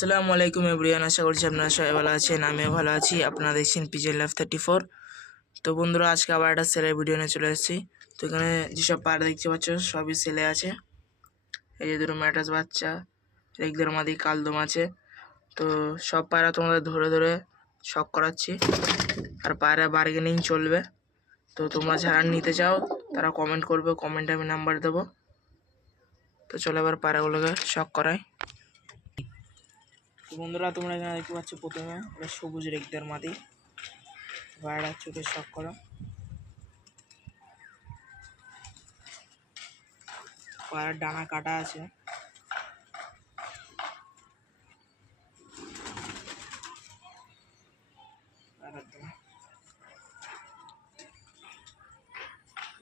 আসসালামু আলাইকুম এভরিয়ান আশা করছি আপনারা সবাই ভালো আছেন, আমিও ভালো আছি। আপনারা দেখছেন পিজেল লাইফ থার্টি ফোর তো বন্ধুরা, আজকে আবার একটা সেলের ভিডিও নিয়ে চলে এসেছি। তো এখানে যেসব পায়রা দেখতে পাচ্ছ, সবই সেলে আছে। এই যে দুটো ম্যাটাস বাচ্চা রেগদের মাদি কালদম আছে। তো সব পায়রা তোমাদের ধরে ধরে শখ করাচ্ছি। আর পায়রা বার্গেনিং চলবে। তো তোমরা যারা নিতে চাও, তারা কমেন্ট করবে কমেন্টে আমি নাম্বার দেবো। তো চলো এবার পায়রাগুলোকে শখ করাই। তো বন্ধুরা, তোমরা এখানে দেখতে পাচ্ছ প্রথমে এটা সবুজ রেগদার মাটি পায়রা চোখের শখ করা। পায়রার ডানা কাটা আছে।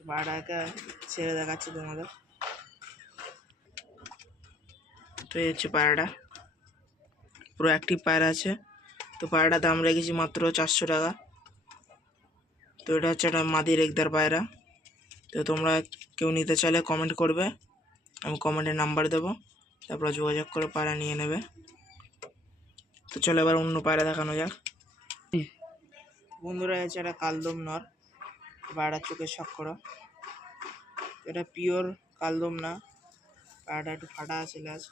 পায়রাকে ছেড়ে দেখাচ্ছি তোমাদের। তো এই হচ্ছে পায়রাটা পুরো অ্যাক্টিভ পায়রা আছে। তো পায়রাটার দাম রেখেছি মাত্র চারশো টাকা। তো এটা হচ্ছে একটা মাদি রেগদার পায়রা। তো তোমরা কেউ নিতে চাইলে কমেন্ট করবে। আমি কমেন্টে নাম্বার দেবো। তারপর যোগাযোগ করে পায়রা নিয়ে নেবে। তো চলো এবার অন্য পায়রা দেখানো যাক। বন্ধুরা হচ্ছে একটা কালদম নর। পায়রার চোখে শখ করো। এটা পিওর কালদম না। পায়রাটা একটু ফাটা আছে ল্যাজ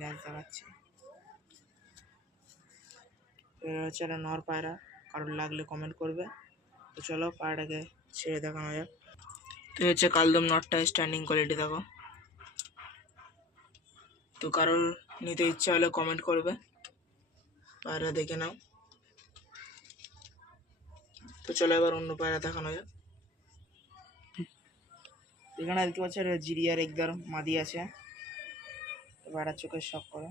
ল্যাজ দেখাচ্ছি। হচ্ছে একটা নর পায়রা, কারোর লাগলে কমেন্ট করবে। তো চলো পায়রাটাকে ছেড়ে দেখানো যাক। তো হচ্ছে কালদম নটটা স্ট্যান্ডিং কোয়ালিটি দেখো। তো কারোর নিতে ইচ্ছা হলে কমেন্ট করবে। পায়রা দেখে নাও। তো চলো এবার অন্য পায়রা দেখানো যাক। এখানে দেখতে পাচ্ছি জিরিয়ার একদার মাদি আছে। তো পায়রার চোখের শখ করে।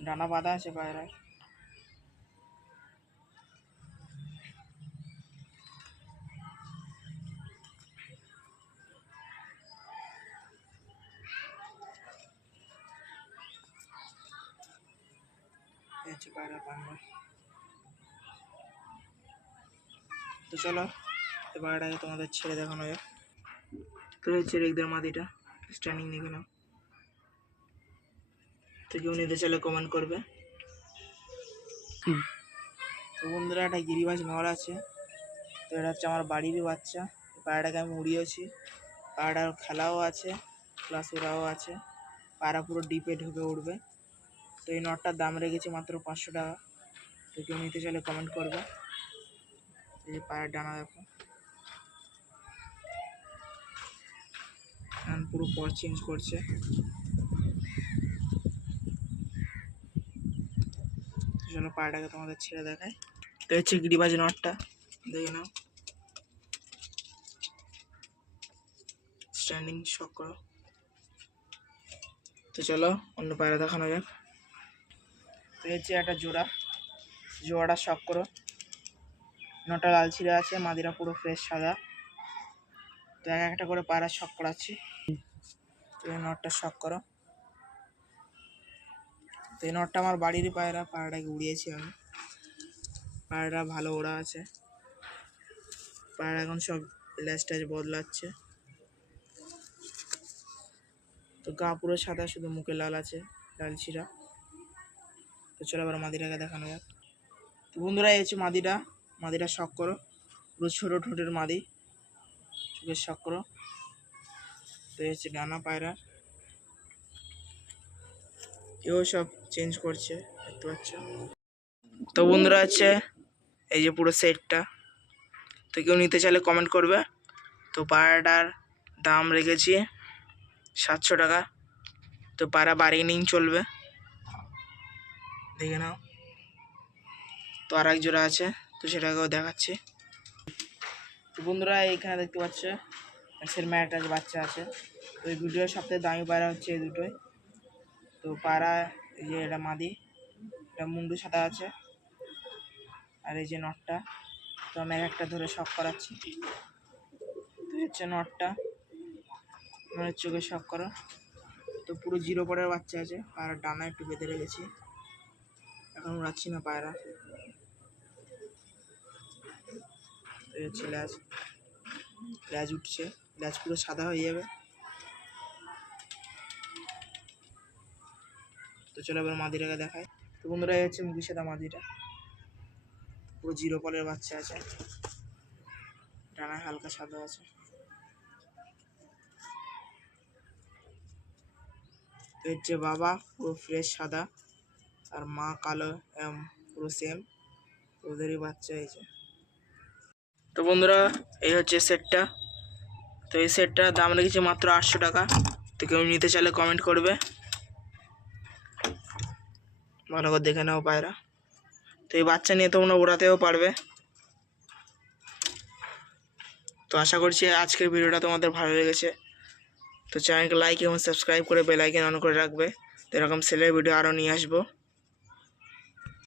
ডানা বাঁধা আছে পায়রার তো চলো পায়রাটাকে তোমাদের ছেড়ে দেখানো যাক। তো হচ্ছে রেগদের মাদিটা স্ট্যান্ডিং দেখে নাও। তো কেউ নিতে চাইলে কমেন্ট করবে। তো বন্ধুরা একটা গিরিবাজ নর আছে। তো এটা হচ্ছে আমার বাড়িরই বাচ্চা। পায়রাটাকে আমি উড়িয়েছি। পায়রাটার খেলাও আছে প্লাস ওরাও আছে। পায়রা পুরো ডিপে ঢুকে উঠবে তো এই নটটার দাম রেখেছি মাত্র পাঁচশো টাকা। তো কেউ নিতে চাইলে কমেন্ট করবে। এই যে পায়ের ডানা দেখো। পুরো পর চেঞ্জ করছে। চলো পায়রাটাকে তোমাদের ছেড়ে দেখায়। তো হচ্ছে গিরিবাজ নটটা দেখে নাও। স্ট্যান্ডিং শক তো চলো, অন্য পায়রা দেখানো যাক। তো একটা জোড়া, জোড়াটা শক করো। নটা লাল ছিঁড়ে আছে, মাদিরা পুরো ফ্রেশ সাদা। তো এক একটা করে পায়রা শক করাচ্ছি। নটটা শক করো। তো এই নটটা আমার বাড়ির পায়রা, পায়রাটাকে উড়িয়েছি আমি। পায়রাটা ভালো ওড়া আছে। পায়রা এখন সব ল্যাস ট্যাচ বদলাচ্ছে। তো গা পুরো সাদা, শুধু মুখে লাল আছে, লাল ছিঁড়া তো চলো আবার মাদিটাকে দেখানো যাক। তো বন্ধুরা, এই হচ্ছে মাদিটা মাদিটা শখ করো। পুরো ছোটো ঠোঁটের মাদি। চোখের শখ করো। তো এই হচ্ছে ডানা পায়রা। এও সব চেঞ্জ করছে, দেখতে পাচ্ছ? তো বন্ধুরা আছে, এই যে পুরো সেটটা তো কেউ নিতে চাইলে কমেন্ট করবে। তো পায়রাটার দাম রেখেছি সাতশো টাকা। তো পায়রা বার্গেনিং চলবে। দেখে নাও। তো আর এক জোড়া আছে, তো সেটাকেও দেখাচ্ছি। তো বন্ধুরা এখানে দেখতে পাচ্ছ সের ম্যাটার বাচ্চা আছে। তো এই ভিডিওর সবথেকে দামি পায়রা হচ্ছে এই দুটোই। তো পায়রা এই যে এটা মাদি, এটা মুন্ডু সাদা আছে। আর এই যে নটটা, তো আমি এক একটা ধরে শখ করাচ্ছি। তো হচ্ছে নটটা। আমার চোখে শখ করো। তো পুরো জিরো পরের বাচ্চা আছে পায়রা ডানা একটু বেঁধে রেখেছি। এখন উড়াচ্ছি না পায়রা। হচ্ছে ল্যাজ ল্যাজ উঠছে। ল্যাজ পুরো সাদা হয়ে যাবে। তো চলো এবার মাদিটাকে দেখায় তো বন্ধুরা, এই হচ্ছে মুখি সাদা মাদিটা পুরো জিরো পলের বাচ্চা আছে। ডানায় হালকা সাদা আছে। তো হচ্ছে বাবা, পুরো ফ্রেশ সাদা। আর মা কালো পুরো সেম ওদেরই বাচ্চা হয়েছে তো বন্ধুরা, এই হচ্ছে সেটটা তো এই সেটটার দাম রেখেছে মাত্র আটশো টাকা। তো কেউ নিতে চাইলে কমেন্ট করবে। ভালো করে দেখে নাও পায়রা। তো এই বাচ্চা নিয়ে তোমরা ওড়াতেও পারবে। তো আশা করছি আজকের ভিডিওটা তোমাদের ভালো লেগেছে। তো চ্যানেলকে লাইক এবং সাবস্ক্রাইব করে বেলাইকেন অন করে রাখবে। তো এরকম সেলের ভিডিও আরও নিয়ে আসব।